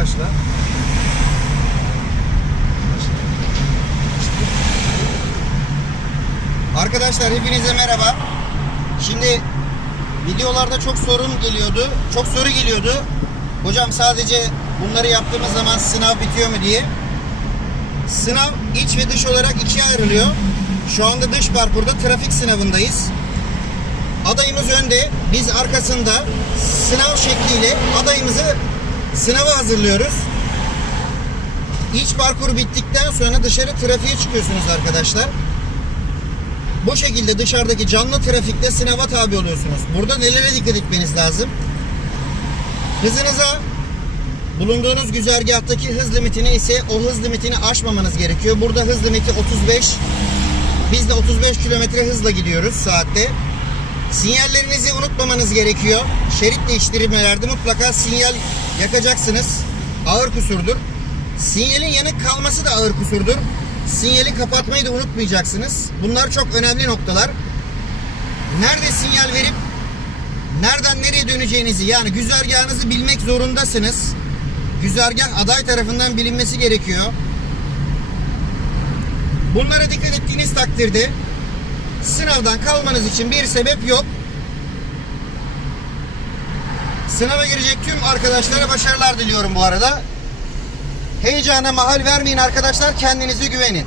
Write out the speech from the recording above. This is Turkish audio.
başla. Arkadaşlar hepinize merhaba. Şimdi videolarda çok sorun geliyordu. Çok soru geliyordu. Hocam sadece bunları yaptığımız zaman sınav bitiyor mu diye. Sınav iç ve dış olarak ikiye ayrılıyor. Şu anda dış parkurda trafik sınavındayız. Adayımız önde, biz arkasında sınav şekliyle adayımızı sınava hazırlıyoruz. İç parkur bittikten sonra dışarı trafiğe çıkıyorsunuz arkadaşlar. Bu şekilde dışarıdaki canlı trafikte sınava tabi oluyorsunuz. Burada nelere dikkat etmeniz lazım? Hızınıza bulunduğunuz güzergahtaki hız limitini ise o hız limitini aşmamanız gerekiyor. Burada hız limiti 35. Biz de 35 kilometre hızla gidiyoruz saatte. Sinyallerinizi unutmamanız gerekiyor. Şerit değiştirmelerde mutlaka sinyal yakacaksınız. Ağır kusurdur. Sinyalin yanık kalması da ağır kusurdur. Sinyali kapatmayı da unutmayacaksınız. Bunlar çok önemli noktalar. Nerede sinyal verip nereden nereye döneceğinizi yani güzergahınızı bilmek zorundasınız. Güzergah aday tarafından bilinmesi gerekiyor. Bunlara dikkat ettiğiniz takdirde sınavdan kalmanız için bir sebep yok. Sınava girecek tüm arkadaşlara başarılar diliyorum bu arada. Heyecana mahal vermeyin arkadaşlar. Kendinize güvenin.